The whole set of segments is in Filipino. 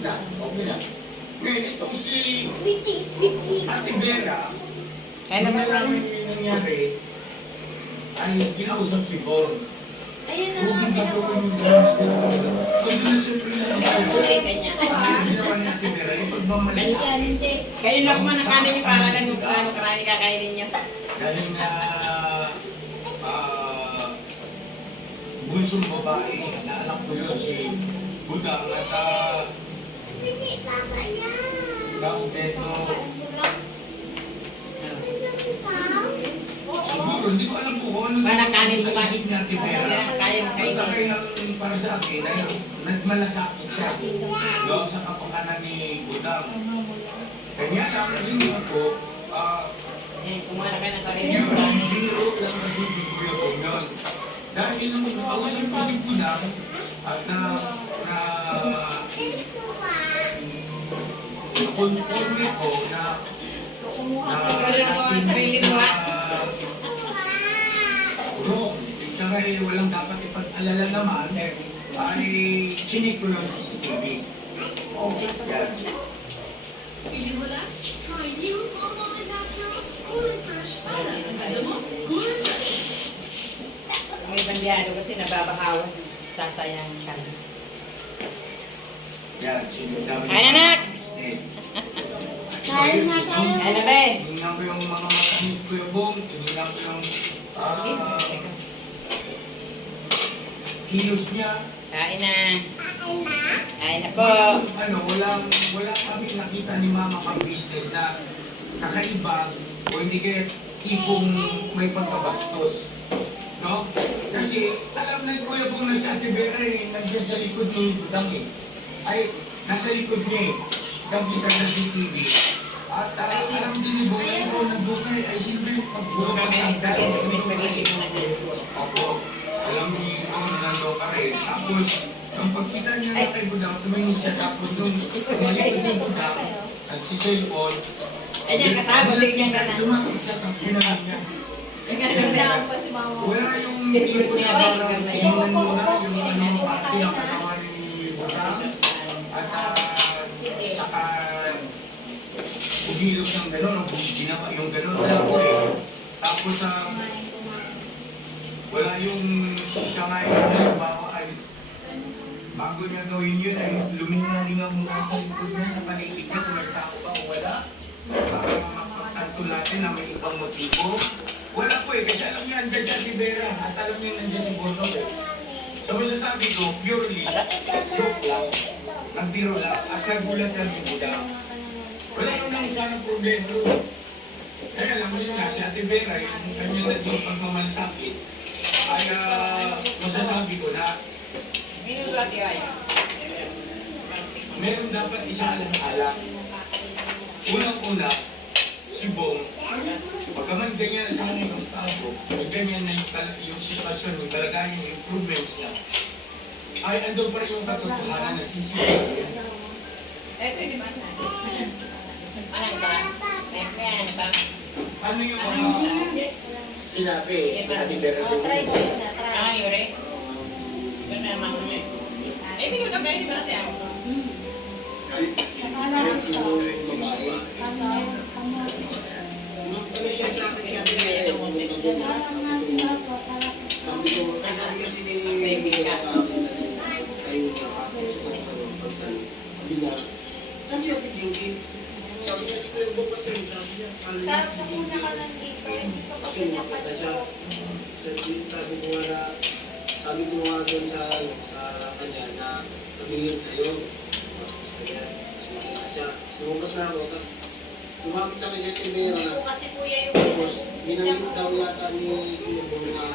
na, okay na. Ngayon, itong si Witty, witty. Ate Vera, Kaya naman lang. yung nangyari, ay kinausap si Bon. Ayun na hindi ko yung Kasi na siyempre na lang Kulay kanya. Ginawa ni Ate Vera, yung pagmamalisa. Yan, hindi. Kayo na kumain ng kanin niyo para lang yung paano karami kakainin niyo. Dahil na ah, bunsong babae, na anak ko yun, si Budang at uh, Hindi, ko alam kung ano Parang kanin mo ba? ni. Kaya kainin. kaya para sa akin, ay nagmalasakit siya. Doon sa kapakanan ni Budang. Kanya lang rin ako, ah, kumana ka ng kanin yung ng kanin. biro lang ni Kuya Bong yun. Dahil nung nakausap ko si Budang, at na, na, nakonforme ko na, na, feeling ah. Bro, tsaka eh, walang dapat ipag-alala naman, ay chinik ko yung CCTV. Oh, yan. May bandyado kasi nababahawan. Sasayang ka. Yan, sinasabi. Kain anak! Eh, Kain na tayo. Na be! Tingnan ko yung mga matamis ko yung bong, tingnan ko yung ah, kilos niya. Kain na! Kain na. Kain na po! Ano, walang, wala kami nakita ni mama pang business na kakaiba o hindi kaya tipong may pagkabastos. No? Kasi alam na yung kuya kong nasa Ate Vera eh, nandiyan sa likod Budang eh. Ay, nasa likod niya eh. Gamit ng CCTV. At ah, alam din ni Boy ko nandun ay ay spaghetti mo na dyan. Opo. Alam ni Boy na nandun ka rin. Tapos, ang pagkita niya na kay Budang, tumingin siya tapos nung tumingin ni Budang, nagsiselfon. Ayan, kasama, sige niya ka na. Lumakot siya, tapos ginawin niya. Wala yung Tinipid niya yung muna, yung ano, party ang katawan ni Budang. At ah, saka umilog ng gano'n, kung ginawa yung gano'n, wala po eh. Tapos ah, wala yung siya nga yung halimbawa ay bago niya gawin yun ay lumingalinga muna sa likod niya sa paligid niya kung may tao ba o wala. Para mapagtanto natin na may ibang motibo. Wala po eh, kasi alam niya andyan siya si Vera at alam niya nandiyan si Borno eh. So masasabi ko, purely, joke lang, nagbiro lang, at nagulat lang si Buda. Wala yung isa ng problema doon. Kaya alam mo yun nga, si Ate Vera, yung kanyang naging pagmamalasakit, ay ah, masasabi ko na meron dapat isa alang-alang. Unang-una, si Bong, pagkaman ganyan sa mga Gustavo, may ganyan na yung, yung sitwasyon, yung kalagayan, yung improvements niya, ay andun pa rin yung katotohanan na sisipin. Eh, pwede ba? Ano ito? May kaya ba? Ano yung mga sinabi Vera Oh, try mo na, try. Ah, yure. Yun na naman niya. Eh, hindi ko na kayo ba natin ako? Ito. Ano, ano. Ano siya sa akin siya tinaya Sarap na muna ka ako." lang dito. Hindi ko pa Kasi nakita siya. Sabi, sabi ko nga na, sabi ko nga doon sa, sa kanya na tumingin sa'yo. Niya, sumingin na siya. Sumukas na ako, tapos lumapit sa kanya si na, Oo, kasi kuya yung tapos ginamit daw yata ni Ibon na,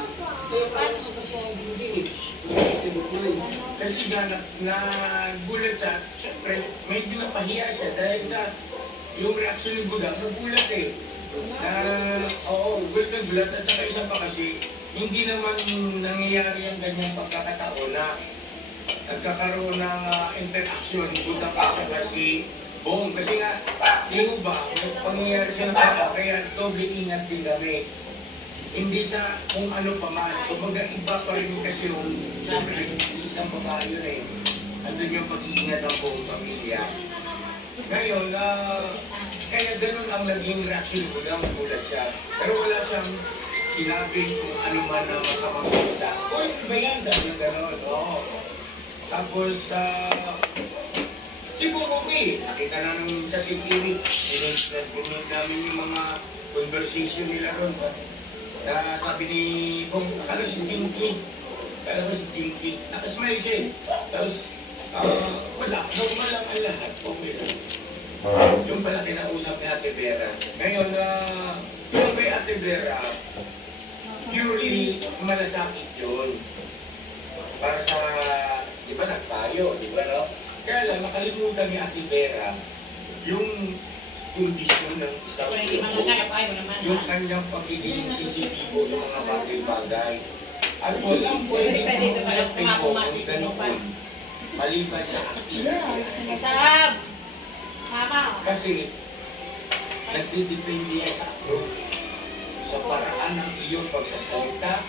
kaya paano sa kasi eh. Mo rin. Kasi nga, na- nagulat siya, syempre, medyo napahiya siya dahil sa yung reaction ni Budak, nagulat eh. Na, oo, gulat na gulat. At saka isa pa kasi, hindi naman nangyayari ang ganyang pagkakataon na nagkakaroon ng ah, interaction Budak at saka si Bong. Kasi nga, di ba, pangyayari ng baka, kaya doble ingat din kami. Hindi sa kung ano pa man. Kumbaga iba pa rin kasi yung, siyempre, isang babae yun andun yung pag-iingat ng buong pamilya. Ngayon, ah, kaya ganun ang naging reaction ko lang tulad siya. Pero wala siyang sinabi kung ano man na makamagsalita. Uy, ba yan? Sabi niya ganun. Oo. Tapos, ah, si Bukoki, nakita na nung sa CCTV, pinag namin yung mga conversation nila ron. Na sabi ni Bong, akala si Jinky. Akala ko si Jinky. Nakasmile siya eh. Tapos, ah, wala. Normal lang ang lahat. Okay lang. Yung pala kinausap ni Ate Vera. Ngayon, uh, yung kay Ate Vera, purely malasakit yun. Para sa, di ba, nagtayo, di ba, no? Kaya lang, nakalimutan ni Ate Vera yung kondisyon ng isang tao yung kanyang pagiging sensitibo sa mga bagay-bagay. At walang pwede ganun mo pa. Maliban sa activity. Sab! Mama! Kasi nagdidepende yan sa approach, sa paraan ng iyong pagsasalita,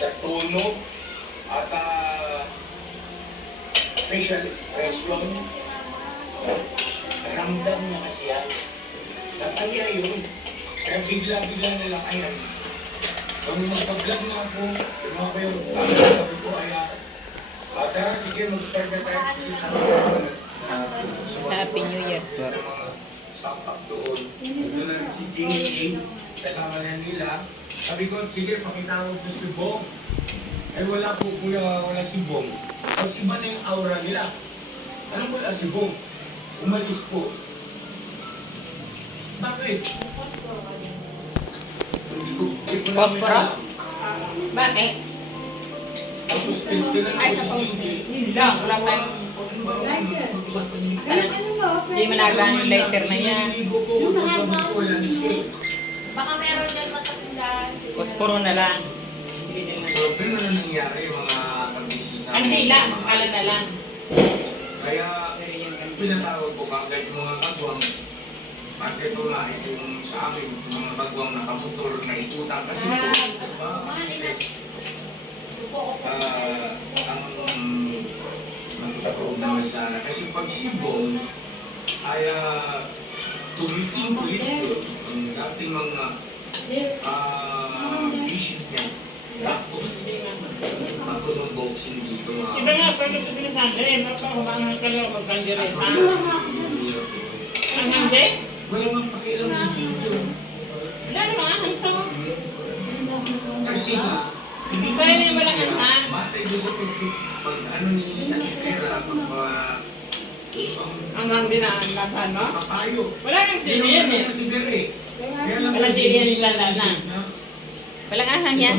sa tono, at ah, facial expression. Ramdam niya kasi yan. Nataya yun. Kaya bigla-bigla na lang, ayan. Pag magpa-vlog na ako, yung mga kayo, ang sabi ko ay, ah, ah, tara, sige, mag-start na tayo. Happy New Year. Sakap doon. Doon na rin si Jing Jing. Kasama na nila. Sabi ko, sige, pakitawag ko si Bong. Eh wala po kuya, wala si Bong. Tapos iba na yung aura nila. Anong wala si Bong? Umalis po. Bakit? Hindi ko, hindi alam. Bakit? Ay, sa lang, wala pa. Hindi mo nagaan yung lighter na yan. Baka meron dyan matatindahan. Posporo na lang. Ganun na nangyari yung mga pag-isisa. Hindi lang, akala na lang. Kaya, pinatawag ko kagad mga bagwang. Bakit ito nga, ito yung sa amin, mga bagwang nakamotor na ikutan. Kasi ito, diba? Ah, ang magkakaroon naman sana. Kasi pag sibong, ay uh, tumitingkulit yun. Ang dating mga ah, vision niya. Tapos, tapos ang boxing dito nga. Iba nga, pero sa pinasabi, eh, mapahumang ka lang mag-kandirin, ha? Ang hindi? Wala mang pakialam ni Jinjo. Wala naman, ano ito? Kasi nga, hindi ko ha? Matay doon sa pag- ano ni uh, Hanggang ang lasan mo? papayo. Wala kang sili yan eh. Wala Wala sili yan nila lana. Walang ahang yan.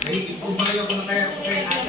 Nakikipagbayo ko na kaya kay ate